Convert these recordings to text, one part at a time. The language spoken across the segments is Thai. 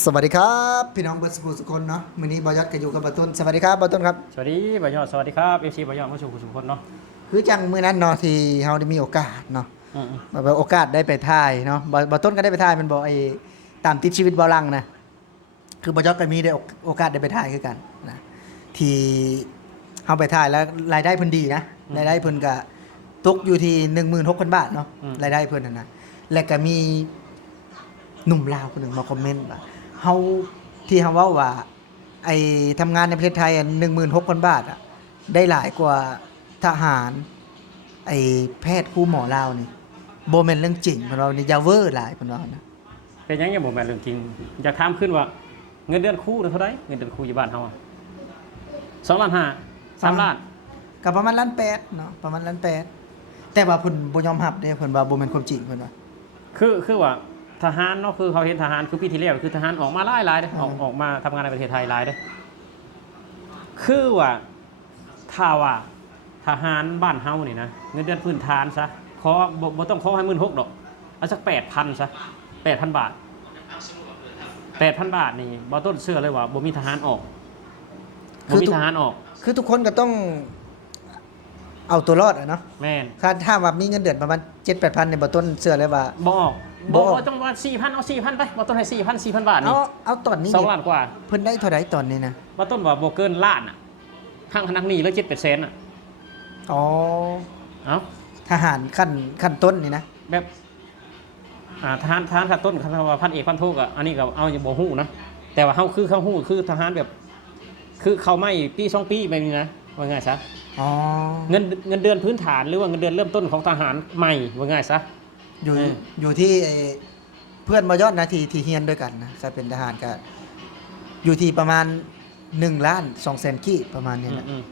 สวัสดีครับพี่น้องเบิร์ดสกุลสุคนเนาะมื้อนี้บอยอดก็อยู่กับบ่าวต้นสวัสดีครับบ่าวต้นครับสวัสดีบ่าวยอดสวัสดีครับเอฟซีบ่าวยอดมาสู่คุณสุคนเนาะคือจังมื้อนั้นเนาะที่เฮาได้มีโอกาสเนาะอืมแบบโอกาสได้ไปถ่ายเนาะบ่าวต้นก็ได้ไปถ่ายมันบ่ไอ้ตามติดชีวิตบ่าวลังนะคือบอยอดก็มีได้โอกาสได้ไปถ่ายคือกันนะที่เฮาไปถ่ายแล้วรายได้เพิ่นดีนะรายได้เพิ่นก็ตกอยู่ที่ 16,000 บาทเนาะรายได้เพิ่นน่ะนะและก็มีหนุ่มลาวคนหนึงมาคอมเมนต์ว่าเฮาที่เฮาเว้าว่าไอ้ทำงานในประเทศไทย16,000 บาทอ่ะได้หลายกว่าทหารไอ้แพทย์ครูหมอลาวนี่บ่แม่นเรื่องจริงเพิ่นว่านี่อย่าเวอร์หลายเพิ่นว่านะ เป็นยังยังบ่แม่นเรื่องจริงอยากถามขึ้นว่าเงินเดือนครูเท่าไหร่เงินเดือนครูอยู่บ้านเฮาอะ2 ล้าน 5 3 ล้าน ก็ประมาณล้านแปดเนาะประมาณล้านแปดแต่ว่าเพิ่นบ่ยอมรับเด้เพิ่นว่าบ่แม่นความจริงเพิ่นว่า คือว่าทหารเนาะคือเขาเห็นทหารคือปีที่แล้วคือทหารออกมาหลายๆเด้ออกมาทำงานในประเทศไทยหลายเด้คือว่าถ้าว่าทหารบ้านเฮานี่นะเงินเดือนพื้นฐานซะขอบ่ต้องขอให้16,000ดอกเอาสัก 8,000 ซะ 8,000 บาท 8,000 บาทนี่บ่ต้นเชื่อเลยว่าบ่มีทหารออกบ่มีทหารออก คือทุกคนก็ต้องเอาตัวรอดอะเนาะ แม่น ถ้าว่ามีเงินเดือนประมาณ 7-8,000เนี่ยบ่ต้นเชื่อเลยว่า บ่ออก บ่ บ่ ออก ต้องว่า 4,000 เอา 4,000 ไปบ่ต้นให้ 4,000 บาทนี่ เอาตอนนี้ 2 ล้านกว่า เพิ่นได้เท่าใดตอนนี้นะ บ่ต้นว่าบ่เกินล้านอ่ะข้างพนักหนี้แล้ว7%อ่ะ อ๋อ เอ้า ทหารขั้นต้นนี่นะ แบบทหารขั้นต้นคำว่าพันเอกพันโทก็อันนี้ก็เอาอย่างบ่ฮู้นะแต่ว่าเฮาคือเขาฮู้คือทหารแบบ คือเขาไม่ปี2ปีแบบนี้นะว่าง่ายซะ อ๋อ เงินเดือนพื้นฐานหรือว่าเงินเดือนเริ่มต้นของทหารใหม่ว่าง่ายซะ อยู่ เออ อยู่ที่ไอ้เพื่อนมายอดนาทีที่เฮียนด้วยกันนะถ้าเป็นทหารก็อยู่ที่ประมาณ1,200,000กี้ประมาณนี้แหละ อืม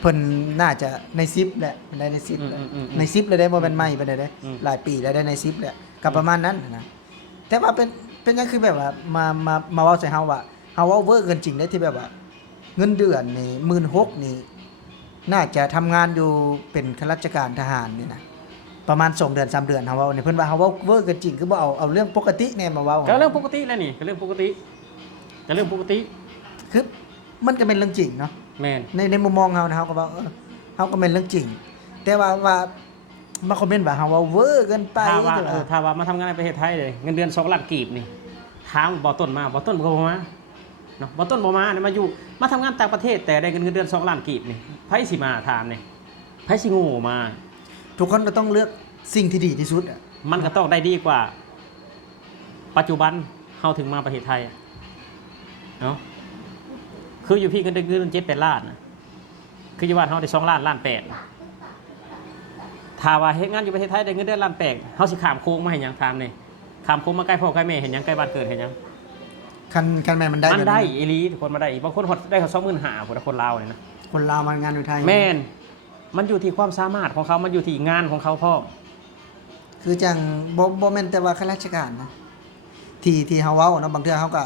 เพิ่นน่าจะใน10แหละมันได้ใน10แหละ อืม ใน10เลยได้บ่แม่นใหม่ปานใดเด้ อืม หลายปีแล้วได้ใน10แหละก็ประมาณนั้นนะแต่ว่าเป็นหยังคือแบบว่ามาเว้าใส่เฮาว่าเฮาเว้าเวอร์เกินจริงได้ที่แบบว่า เงินเดือนนี่16,000นี่น่าจะทำงานอยู่เป็นข้าราชการทหารนี่นะประมาณ2เดือน3เดือนเฮาเว้านี่เพิ่นว่าเฮาเว้าเวอร์เกินจริงคือบ่เอาเรื่องปกติแน่มาเว้า ก็เรื่องปกติแล้วนี่ก็เรื่องปกติก็เรื่องปกติ คือมันก็เป็นเรื่องจริงเนาะ แม่น ในมุมมองเฮานะเฮาก็ว่าเฮาก็เป็นเรื่องจริง แต่ว่ามาคอมเมนต์ว่าเฮาว่าเวอร์เกินไป ถ้าว่า แต่ว่า ถ้าว่ามาทำงานในประเทศไทยเลยเงินเดือน2 ล้านกีบนี่ถามบ่ต้นมาบ่ต้นก็บ่มาเนาะบ่ต้นบ่มาเนี่ยมาอยู่มาทำงานต่างประเทศแต่ได้เงินเดือน2 ล้านกีบนี่ไผสิมาถามนี่ไผสิโง่มา ทุกคนก็ต้องเลือกสิ่งที่ดีที่สุดอะ มันก็ต้องได้ดีกว่า ปัจจุบันเฮาถึงมาประเทศไทยอะเนาะคืออยู่พี่เงินเดือน7-8 ล้านนะคืออยู่บ้านเฮาได้2 ล้าน8ถ้าว่าเฮ็ดงานอยู่ประเทศไทยได้เงินเดือนล้าน8เฮาสิข้ามโค้งมาให้หยังถามนี่ข้ามโค้งมาใกล้พ่อใกล้แม่เห็นหยังใกล้บ้านเกิดเห็นหยัง คันแม่มันได้ มัน แบบ ได้อีหลีทุกคนมาได้อีกบางคนฮอดได้เขา25,000พุ่นคนลาวนี่นะ คนลาวมางานอยู่ไทย แม่นมันอยู่ที่ความสามารถของเขามันอยู่ที่งานของเขาพ่อม คือจังบ่แม่นแต่ว่าข้าราชการนะที่เฮาเว้าเนาะบางเทื่อเฮาก็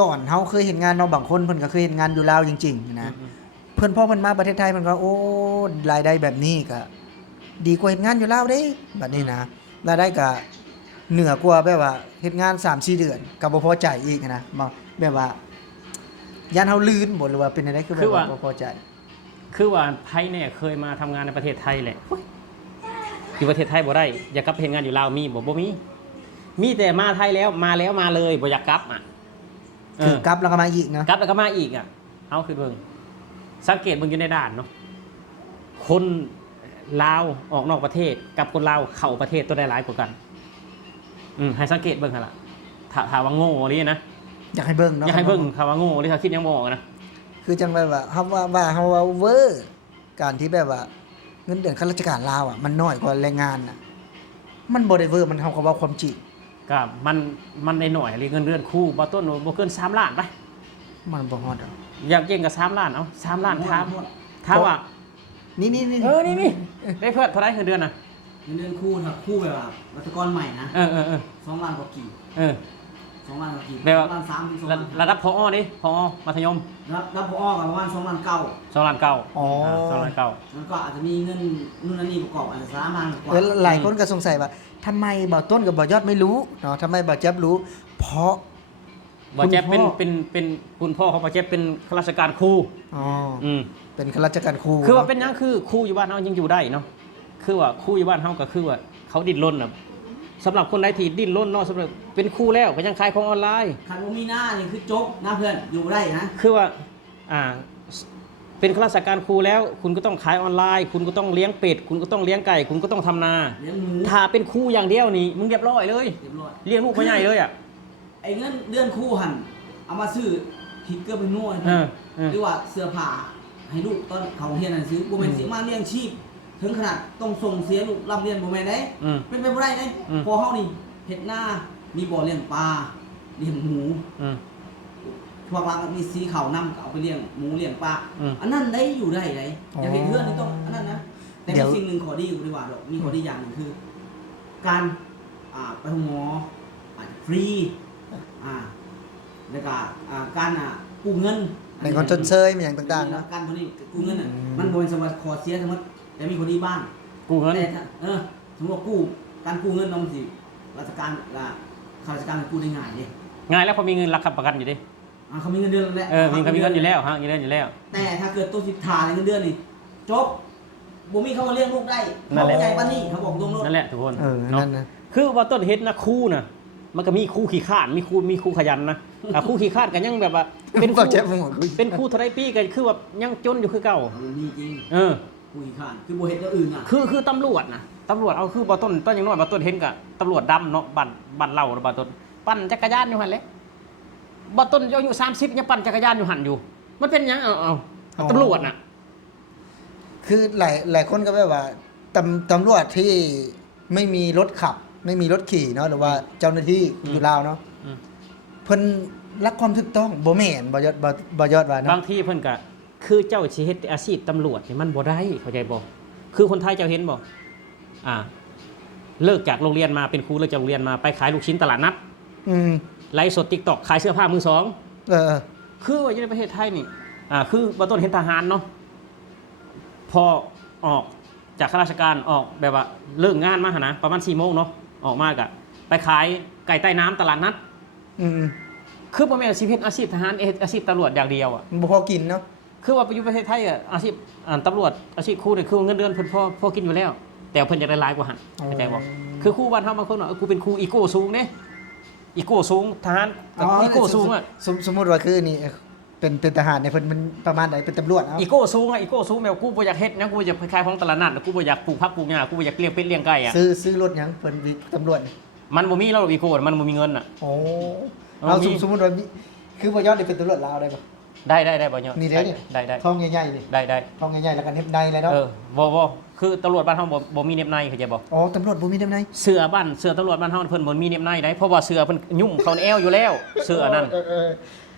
ตอนเฮาเคยเห็นงานเนาะบางคนเพิ่นก็เคยเห็นงานอยู่ลาวจริงๆนะเพิ่นพอเพิ่นมาประเทศไทยเพิ่นก็โอ้รายได้แบบนี้ก็ดีกว่าเฮ็ดงานอยู่ลาวเด้บัดนี้นะรายได้ก็เหนือกว่าแบบว่าเฮ็ดงาน 3-4 เดือนก็บ่พอใจอีกนะมาแบบว่ายันเฮาลืนบ่หรือว่าเป็นจังไดคือแบบว่าบ่พอใจ คือว่าไทยเนี่ยเคยมาทำงานในประเทศไทยแหละอยู่ประเทศไทยบ่ได้อยากกลับไปเฮ็ดงานอยู่ลาวมีบ่มีมีแต่มาไทยแล้วมาเลยบ่อยากกลับอ่ะ คือกลับแล้วก็มาอีกเนาะ กลับแล้วก็มาอีกอ่ะเอาคือเบิ่งสังเกตเบิ่งอยู่ในด่านเนาะคนลาวออกนอกประเทศกับคนลาวเข้าประเทศตัวได้หลายกว่ากันให้สังเกตเบิ่งหั่นล่ะถ้าว่าโง่นี่นะ อยากให้เบิ่งเนาะ อยากให้เบิ่งถ้าว่าโง่นี่ถ้าคิดยังบ่ออกนะ คือจังแบบว่าเฮาว่าเฮาว่าเวอร์การที่แบบว่าเงินเดือนข้าราชการลาวอ่ะมันน้อยกว่าแรงงานน่ะมันบ่ได้เวอร์มันเฮาก็เว้าความจริง ก็มันได้หน่อยเรียกเงินเดือนครู่บ่ต้นบ่เกิน3 ล้านไป มันบ่ฮอดหรอก อยากเก่งกับ3 ล้านเอา3 ล้านถามว่า นี่ นี่ได้เพิ่มเท่าไหร่เงินเดือนน่ะ เงินเดือนคู่ครับคู่แบบว่าวัตกรใหม่นะ เออ 2 ล้านกว่ากี่ เออ 2 ล้านกว่ากี่ แปลว่า 2 ล้าน3ถึง2ล้าน ระดับพอดิพอมัธยม รับพอกับประมาณ2 ล้าน9 2 ล้านเก้า อ๋อ 2 ล้านเก้า แล้วก็อาจจะมีเงินนู่นนั่นนี่ประกอบอาจจะ3 ล้านกว่า แล้วหลายคนก็สงสัยว่าทำไมบ่ต้นกับบ่ยอดไม่รู้เนาะทำไมบ่จับรู้ เพราะ บ่แจ๊บเป็น คุณพ่อ เป็นคุณพ่อของบ่แจ๊บเป็นข้าราชการครู อ๋อ อืม เป็นข้าราชการครู คือว่าเป็นหยังคือครูอยู่บ้านเฮายังอยู่ได้เนาะคือว่าครูอยู่บ้านเฮาก็คือว่าเขาดิ้นรนน่ะสำหรับคนใดที่ดิ้นรนเนาะสำหรับเป็นครูแล้วก็ยังขายของออนไลน์ คันว่ามีหน้านี่คือจบนะเพื่อนอยู่ได้นะ คือว่าเป็นข้าราชการครูแล้ว คุณก็ต้องขายออนไลน์ คุณก็ต้องเลี้ยงเป็ดคุณก็ต้องเลี้ยงไก่ คุณก็ต้องทำนา เลี้ยงหมู ถ้าเป็นครูอย่างเดียวนี่มึงเรียบร้อยเลย เรียบร้อย เลี้ยงลูกพ่อใหญ่เลยอ่ะ ไอ้เงินเดือนคู่หันเอามาซื้อพริกเกลือไปนวด เออเออ หรือว่าเสื้อผ้าให้ลูกตอนเขาเรียนหนังสือบ่แม่นสิมาเลี้ยงชีพ ถึงขนาดต้องส่งเสียลูกร่ำเรียนบ่แม่นได้ อืม เป็นไปบ่ได้เด้ อืม พอเฮานี่เฮ็ดหน้ามีบ่อเลี้ยงปลาเลี้ยงหมู อืม พวกเราก็มีสีเขาวนำก็เอาไปเลี้ยงหมูเลี้ยงปลา อืม อันนั้นได้อยู่ได้ไดอย่าเฮ็ดเฮือนนี่ต้องอันนั้นนะแต่มีสิ่งหนึงขอดีอยู่ดีกว่าดอกมีขอดีอย่างหนึงคือ การไปหาหมอฟรีแล้วก็การกู้เงิน ในคนจนเชยมีอย่างต่างๆ นะ นะ การตัวนี้กู้เงินน่ะ อืม มันบ่เป็นสมบัติขอเสียสมมติแต่มีคนดีบ้าน กูเงิน แต่ถ้าสมมติว่ากู้การกู้เงินน้องสิราชการข้าราชการกู้ได้ง่ายเด้ ง่ายแล้วพอมีเงินรับประกันอยู่ดิ เขามีเงินเดือนแล้ว มีเงินอยู่แล้วฮะมีเงินอยู่แล้ว แต่ถ้าเกิดตัวสิทธาในเงินเดือนนี่จบบ่มีเขามาเลี้ยงลูกได้ นั่น เขา แหละ ใหญ่ปานนี้เขาบอกตรงๆ นั่นแหละทุกคน นั่ เนาะ นนะ คือว่าต้นเฮ็ดนะครูน่ะมันก็มีครูขี้ข้านมีครูขยันนะครูขี้ข้านก็ยังแบบว่าเป็นครู บอกแจ๊บผมบอกคุย เป็นครูเท่าไรปีก็คือแบบยังจนอยู่คือเก่า มันมีจริง เออ ผู้ขี้ข้านคือบ่เฮ็ดอย่างอื่นน่ะ คือตำรวจนะตำรวจเอาคือบ่ต้นอย่างน้อยบ่ต้นเห็นกับตำรวจดำเนาะบ้านเราหรือบ่ต้นปั่นจักรยานอยู่หั่นแหละบ่ต้นอายุ30ยังปั่นจักรยานอยู่หั่นอยู่ มันเป็นหยังเอาตำรวจน่ะ คือหลายคนก็แบบว่าตำรวจที่ไม่มีรถขับ ไม่มีรถขี่เนาะหรือว่าเจ้าหน้าที่อยู่ลาวเนาะ อืม เพิ่นรักความถูกต้องบ่แม่นบ่ยอดว่า บา เนาะ งทีเพิ่นก็คือเจ้าสิเฮ็ดอาชีพตำรวจนี่มันบ่ได้เข้าใจบ่คือคนไทยเจ้าเห็นบ่เลิกจากโรงเรียนมาเป็นครูเลิกจากโรงเรียนมาไปขายลูกชิ้นตลาดนัด อืม ไลฟ์สด TikTok ขายเสื้อผ้ามือสอง เออ คือว่าอยู่ในประเทศไทยนี่คือบ่ต้นเห็นทหารเนาะพอออกจากข้าราชการออกแบบว่าเลิกงานมาหนนะประมาณ4 โมงเนาะออกมากะไปขายไก่ใต้น้ำตลาดนัด อืม คือบ่แม่นสิเฮ็ดอาชีพทหารอาชีพตำรวจอย่างเดียวอ่ะ บ่พอกินเนาะ คือว่าไปอยู่ประเทศไทยอ่ะอาชีพตำรวจอาชีพครูเนี่ยคือเงินเดือนเพิ่นพอกินอยู่แล้ว แต่เพิ่นอยากได้หลายกว่าหั่นเข้าใจบ่คือครูบ้านเฮาบางคนว่ากูเป็นครูอีโก้สูงเด้อีโก้สูงทหารกับอีโก้สูงอ่ะ สมมุติว่าคือนี่เป็นทหารเนี่ยเพิ่นมันประมาณไหนเป็นตำรวจเนาะ อีโก้สูงอ่ะอีโก้สูงแมวกูบ่อยากเฮ็ดนะกูบ่อยากไปขายของตลาดนัดกูบ่อยากปลูกผักปลูกหญ้ากูบ่อยากเลี้ยงเป็ดเลี้ยงไก่อ่ะ ซื้อรถหยังเพิ่นวิตำรวจนี่ มันบ่มีแล้วอีโก้มันบ่มีเงินอ่ะ โอ้ เอา เอา มี สมมุติว่ามีคือบ่ยอดนี่เป็นตำรวจลาวได้บ่ ได้บ่เนาะ นี่เด้เนี่ย ได้ ท้องใหญ่ๆนี่ ได้ ท้องใหญ่ๆแล้วก็เน็บในเลยเนาะ บ่คือตำรวจบ้านเฮาบ่มีเน็บในเข้าใจบ่ อ๋อตำรวจบ่มีเน็บใน เสื้อตำรวจบ้านเฮาเพิ่นบ่มีเน็บในได้เพราะว่าเสื้อเพิ่นยุ่มเข้าในแอวอยู่แล้วเสื้อนั่น เออ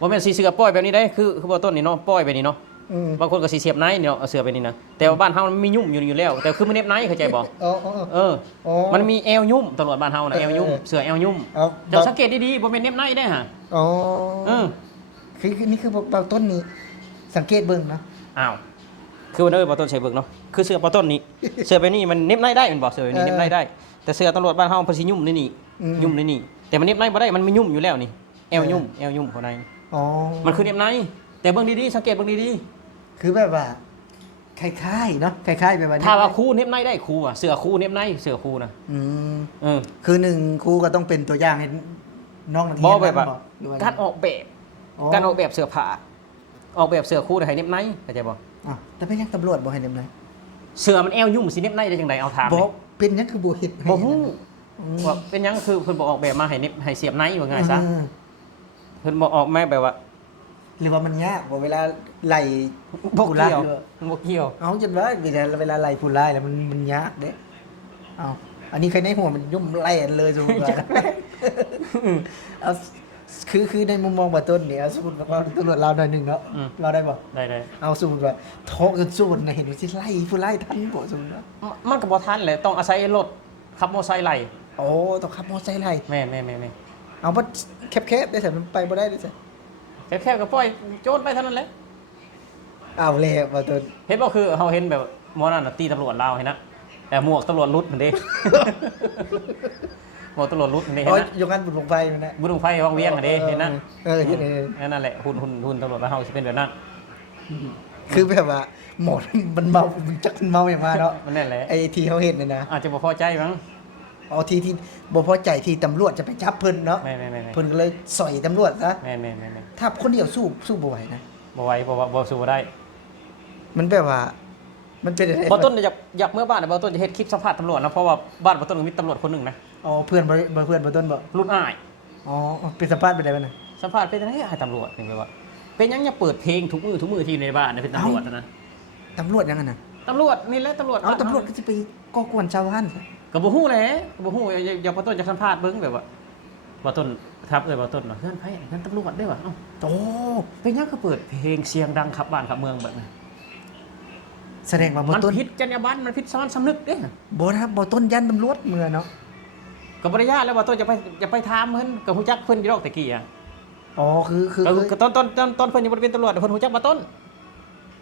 บ่แม่นสิเสื้อป้อยแบบนี้ได้คือบ่ต้นนี่เนาะป้อยแบบนี้เนาะ อืม บางคนก็สิเสียบในเนาะเอาเสื้อไปนี่นะแต่ว่าบ้านเฮามันมียุ่มอยู่แล้ว แต่คือมันเน็บในเข้าใจบ่ อ๋อ อ๋อ มันมีแอวยุ่มตำรวจบ้านเฮานะแอวยุ่มเสื้อแอวยุ่ม เอา จะสังเกตดีๆบ่แม่นเน็บในได้ฮะ อ๋อ เออ คือนี่คือเบาต้นนี่สังเกตเบิ่งนะ อ้าวคือว่าบ่ต้นใส่เบิ่งเนาะคือเสื้อบ่ต้นนี่เสื้อแบบนี้มันเน็บในได้แม่นบ่เสื้อแบบนี้เน็บในได้ แต่เสื้อตำรวจบ้านเฮาเพิ่นสิยุ่มในนี่ยุ่มในนี่แต่มันเน็บในบ่ได้มันมียุ่มอยู่แล้วนี่แอวยุ่มข้างใน อ๋อ มันคือเน็บในแต่เบิ่งดีๆสังเกตเบิ่งดี คือแบบว่าคล้ายๆเนาะคล้ายๆแบบว่า ๆถ้าว่าครูเน็บในได้ครูอ่ะเสื้อครูเน็บในเสื้อครูนะ อืม เออ คือหนึ่งครูก็ต้องเป็นตัวอย่างให้น้องนักเรี บ่ ยน แบบว่า หรือว่า การออกแบบการออกแบบเสื้อผ้าออกแบบเสื้อครูให้เน็บในเข้าใจบ่ อ๋อแต่เป็นยังตำรวจบ่ให้เน็บใน เสื้อมันแอวยุ่มสิเน็บในได้จังไดเอาถาม บ่เป็นยังคือบ่เฮ็ดให้ บ่ฮู้ว่าเป็นหยังคือเพิ่นบ่ออกแบบมาให้เน็บให้เสียบในว่าง่ายซะ อืม เพิ่นบ่ออกมาแบบว่า หรือว่ามันยากบ่เวลาไล่ บ่ ผู้ เกี่ ร้าย ยว หรือว่า บ่เกี่ยว เอาจนว่าเวลาไล่ผู้ร้ายแล้วมันยากเด้เอาอันนี้เคยในหัวมันยุ่มไล่อันเลยสมมุติว่าเอาคือในมุมมองบ่ต้นนี่เอาสมมุติว่าตำรวจลาวหน่อยหนึงเนาะเราได้บ่ ได้ เอาสมมุติว่าโทกจนสุดนะเห็นว่าสิไล่ผู้ไล่ทันบ่สมมุติว่า มันก็บ่ทันแหละต้องอาศัยรถขับมอไซค์ไล่ โอ้ต้องขับมอเตอร์ไซค์ไล่ แม่น เอาบ่แคบๆได้แต่มันไปบ่ได้ได้แต่ แค่ก็ปล่อยโจรไปเท่านั้นแหละ เอาแล้วบ่ต้น เห็นบ่คือเฮาเห็นแบบหมอนั่นน่ะตีตำรวจลาวให้นะแต่หมวกตำรวจรุดมันเด้ บ่ตำรวจรุดนี่ โอ้ เห็ ย นนะ ยกงานบุญบังไฟมันนะ บุรุษไฟวังเวียงอันนี้เห็นนะ เห็นเออ นั่นแหละหุ่นตำรวจบ้านเฮาสิเป็นแบบนั้น คือแบบว่าหมดมันเมามันจักมันเมาอย่างมาเนาะ มันนั่นแหละ ไอ้ที่เขาเห็นเนี่ยนะ อาจจะบ่พอใจมั้ง เอาที่บ่พอใจที่ตำรวจจะไปจับเพิ่นเนาะ แม่นๆ เพิ่นก็เลยสอยตำรวจซะ ๆแม่นๆ ถ้าคนเดียวสู้บ่ไหวนะ ๆบ่ไหวบ่สู้บ่ได้ มันแบบว่า มันเป็นอะไร บ่ต้นอยากเมื่อบ้านบ่ต้นจะเฮ็ดคลิปสัมภาษณ์ตำรวจนะเพราะว่าบ้านบ่ต้นมีตำรวจคนหนึงนะ อ๋อเพื่อนบ่เพื่อนบ่ต้นบ่ รุ่นอ้าย อ๋อเป็นสัมภาษณ์ไปได้บ่น่ะ สัมภาษณ์เป็นจังได๋ให้ตำรวจนี่แบบว่า เป็นหยังอย่าเปิดเพลงทุกมื้อที่อยู่ในบ้านนะเป็นตำรวจนะ ตำรวจยังไงน่ะ ตำรวจนี่แหละตำรวจ เอาตำรวจก็สิไปก่อกวนชาวบ้านซะ ก็บ่ฮู้แหละก็บ่ฮู้อย่าบ่ต้นจะสัมภาษณ์เบิ่งแบบว่าบ่ต้นครับบ่ต้นว่าเฮือนไผเฮือนตำรวจได้ว่ะเอ้า โอ้ เป็นหยังคือเปิดเพลงเสียงดังขับบ้านขับเมืองแบบนี้ แสดงว่าบ่ มัน ต้น ผิดจรรยาบรรณมันผิดซ้อนสำนึกเด้ บ่นะครับบ่ต้นยันตำรวจเมื่อเนาะ ก็บ่ได้ยากแล้วว่าต้นจะไปถามเพิ่นก็ฮู้จักเพิ่นอยู่ดอกตะกี้อ่ะ อ๋อคือ ก็ต้นเพิ่นยังบ่ได้เป็นตำรวจเพิ่นฮู้จักบ่ต้น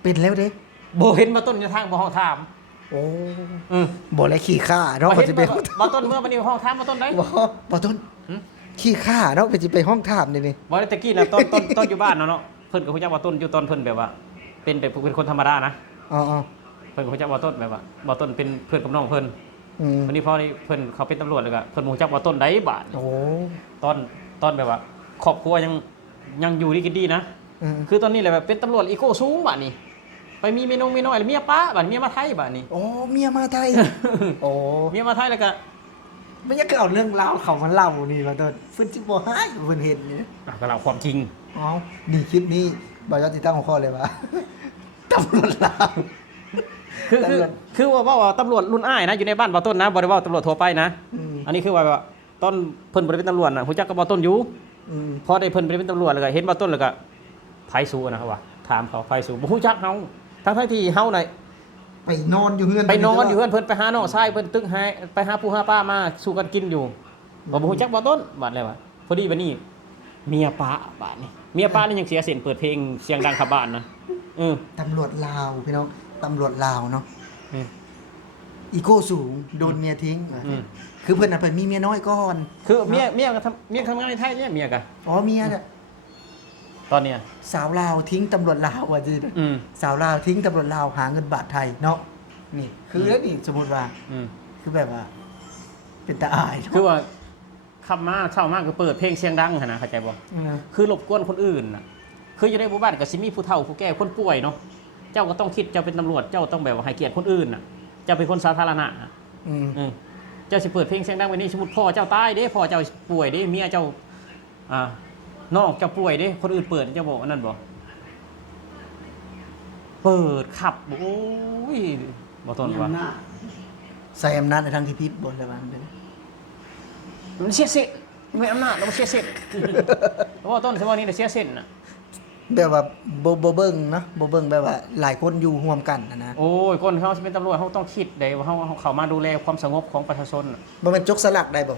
เป็นแล้วเด้ บ่เห็นบ่ต้นอยู่ทางบ่ห้องถาม โอ้ อือ บ่และขี้ข้าเนาะ บ่ ก็ เห็น สิไป บ่ต้นเมื่อวันนี้ห้องถามบ่ต้นได้ บ่ต้น หึ ขี้ข้าเนาะก็สิไปห้องถามนี่ บ่ได้ตะกี้น่ะต้นอยู่บ้านเนาะเพิ่นก็ฮู้จักว่าต้นอยู่ตอนเพิ่นแบบว่า เป็นคนธรรมดานะ อ๋อ เพิ่นก็ฮู้จักว่าต้นแบบว่าบ่ต้นเป็นเพื่อนกับน้องเพิ่น อืม วันนี้พอเพิ่นเขาเป็นตำรวจแล้วก็เพิ่นฮู้จักว่าต้นได้บาด โอ้ ตอนแบบว่าครอบครัวยังอยู่ดีกินดีนะ อืม คือตอนนี้แหละแบบเป็นตำรวจอีโก้สูงบาดนี้ ไปมีเมียน้อยแล้วเมียป้าบาดเมียมาไทยบาดนี้ โอ้เมียมาไทย โอ้ เมียมาไทยแล้วก็ ไม่อยากเอาเรื่องราวเขามาเล่านี่มาต้นเพิ่นสิบ่ให้เพิ่นเห็นนี่ ก็เล่าความจริง อ๋อนี่คลิปนี้บ่ยอดติดตั้งหัวข้อเลยว่า ตำรวจลาว คือว่าตำรวจรุ่นอ้ายนะอยู่ในบ้านบ่ต้นนะบ่ได้ว่าตำรวจทั่วไปนะ อืม อันนี้คือว่าแบบว่าตอนเพิ่นบ่ได้เป็นตำรวจน่ะฮู้จักกับบ่ต้นอยู่ อืม พอได้เพิ่นไปเป็นตำรวจแล้วก็เห็นบ่ต้นแล้วก็ไผสู้นะครับว่าถามเขาไผสู้บ่ฮู้จักเฮาทั้งที่เฮาน่ะ ไปนอนอยู่เฮือน ไปนอนอยู่เพื่อนเพิ่นไปหาน้องชายเพิ่นตึกหาไปหาปู่หาป้ามาสู่กันกินอยู่บ่ฮู้จักบ่ต้นบาดแล้ววะพอดีบัดนี้เมียป้าบาดนี่เมียป้านี่ยังเสียเสียงเปิดเพลงเสียงดังขับบ้านนะตำรวจลาวพี่น้องตำรวจลาวเนาะ อืม อีโก้สูงโดนเมียทิ้ง อืม คือเพิ่นน่ะเพิ่นมีเมียน้อยก่อน คือเมียก็เมียทำงานในไทยเนี่ยเมียก็ อ๋อเมียน่ะ ตอนเนี้ย สาวลาวทิ้งตำรวจลาวว่าจิ อืม สาวลาวทิ้งตำรวจลาวหาเงินบาทไทยเนาะนี่คือแล้วนี่สมมุติว่า อืม คือแบบว่า เป็นตาอายเนาะ คือว่าขับมาเช่ามาก็เปิดเพลงเสียงดังหั่นนะเข้าใจบ่ อืม คือรบกวนคนอื่นน่ะคืออยู่ในหมู่บ้านก็สิมีผู้เฒ่าผู้แก่คนป่วยเนาะเจ้าก็ต้องคิดเจ้าเป็นตำรวจเจ้าต้องแบบว่าให้เกียรติคนอื่นน่ะเจ้าเป็นคนสาธารณะน่ะ อืม เจ้าสิเปิดเพลงเสียงดังไว้นี่สมมุติพ่อเจ้าตายเด้พ่อเจ้าป่วยเด้เมียเจ้าน้องเจ้าป่วยเด้คนอื่นเปิดเจ้าบอกอันนั้นบ่เปิดขับโอ้ยบ่ทน มี ว่า อำนาจ ใส่อำนาจในทางที่ผิดบ่แล้วว่ามันเป็น มันเสียเส้นไม่อำนาจแล้วมันเสียเส้นเพราะว่าต้นสมัยนี้น่ะเสียเส้นน่ะ แบบว่าบ่เบิ่งเนาะบ่เบิ่งแบบว่าหลายคนอยู่ร่วมกันนะ โอ้ยคนเขาสิเป็นตำรวจเขาต้องคิดได้ว่าเขาเข้ามาดูแลความสงบของประชาชนน่ะ บ่แม่นจกสลักได้บ่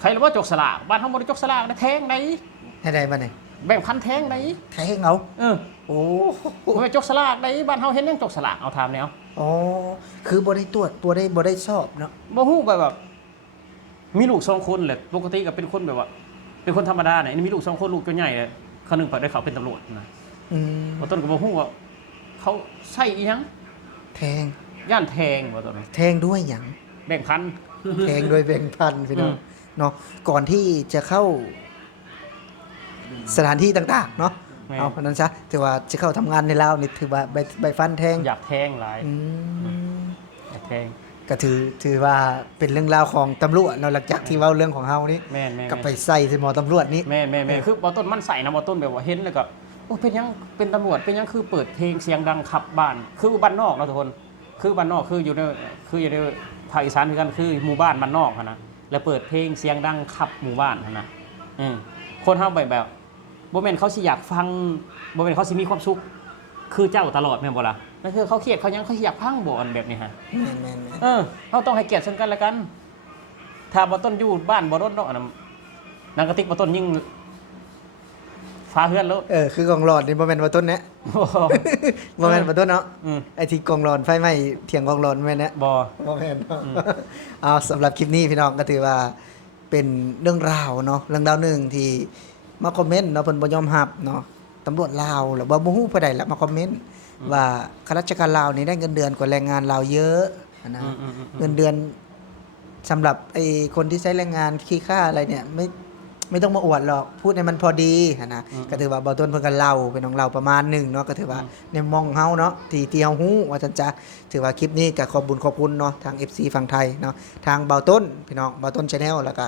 ใครรู้ว่าจกสลากบ้านเขาบ่ได้จกสลากนะแทงได้ ให้ได้บ่นี่ แบ่งพันแทงได้ แทงเอา โอ้ บ่ได้จกสลากได้บ้านเขาเห็นยังจกสลากเอาถามแนว อ๋อคือบ่ได้ตรวจบ่ได้สอบเนาะ บ่ฮู้แบบมีลูก2คนแหละปกติก็เป็นคนแบบว่า เป็นคนธรรมดาเนี่ยมีลูก2คนลูกตัวใหญ่เลยคนหนึงไปได้เขาเป็นตำรวจนะ อืม บ่ต้นก็บ่ฮู้ว่าเขาใช้อีหยัง แทง ย่านแทงบ่ต้น แทงด้วยหยัง แบ่งพัน แทงโดยแบ่งพันพี่น้อง อืม เนาะก่อนที่จะเข้าสถานที่ต่างๆเนาะ แม่ เอาเพราะนั้นซะถือว่าจะเข้าทำงานในลาวนี่ถือว่าใบฟันแทง อยากแทงหลาย อืม อยากแทง ก็ถือว่าเป็นเรื่องราวของตำรวจเนาะหลังจากที่เว้าเรื่องของเฮานี่ แม่นๆ ก็ไปใส่ใส่หมอตำรวจนี่ แม่คือบ่ต้นมันใส่นะบ่ต้นแบบว่าเห็นแล้วก็โอ้เป็นหยังเป็นตำรวจเป็นหยังคือเปิดเพลงเสียงดังขับบ้าน คือบ้านนอกเนาะทุกคน คือบ้านนอกคืออยู่ในภาคอีสานคือกันคือหมู่บ้านบ้านนอกหั้นนะแล้วเปิดเพลงเสียงดังขับหมู่บ้านหั้นนะคนเฮาแบบบ่แม่นเขาสิอยากฟังบ่แม่นเขาสิมีความสุขคือเจ้าตลอดแม่นบ่ล่ะนั่นคือเขาเครียดเขายังเขาสิอยากพังบ่อันแบบนี้ฮะ แม่น เขาต้องให้เกียรติซึ่งกันและกัน ถ้าบ่ต้นอยู่บ้านบ่รถเนาะอันนั้นนางกระติกบ่ต้นยิ่งไฟ ฟ้าเฮือนโลด คือกองหลอดนี่บ่แม่นบ่ต้นแนะ บ่แม่นบ่ต้นเนาะ อืม ไอ้ที่กองหลอดไฟไหม้เถียงกองหลอดแม่นแนะ บ่ บ่แม่นเนาะเอาสำหรับคลิปนี้พี่น้องก็ถือว่าเป็นเรื่องราวเนาะเรื่องราวหนึ่งที่มาคอมเมนต์เนาะเพิ่นบ่ยอมรับเนาะตำรวจลาวหรือว่าบ่ฮู้ผู้ใดละมาคอมเมนต์ว่าข้าราชการลาวนี่ได้เงินเดือนกว่าแรงงานลาวเยอะนะเงินเดือนสำหรับไอ้คนที่ใช้แรงงานขี้ข้าอะไรเนี่ยไม่ต้องมาอวดหรอกพูดให้มันพอดีนะก็ถือว่าบ่ต้นเพิ่นก็เล่าเป็นของเราประมาณหนึงเนาะก็ถือว่าในมองเฮาเนาะที่เฮาฮู้ว่าจันจะถือว่าคลิปนี้ก็ขอบคุญขอบคุณเนาะทาง FC ฝั่งไทยเนาะทางเบาต้นพี่น้องเบาต้น Channel แล้วก็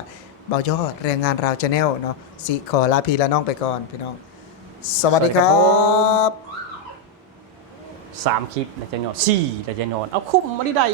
เบายอดแรงงานราว Channel เนาะสิขอลาพี่ลาน้องไปก่อนพี่น้องสวัสดีครับ 3 คลิปแล้วจะนอน4แล้วจะนอนเอาคุ้มมาดิได้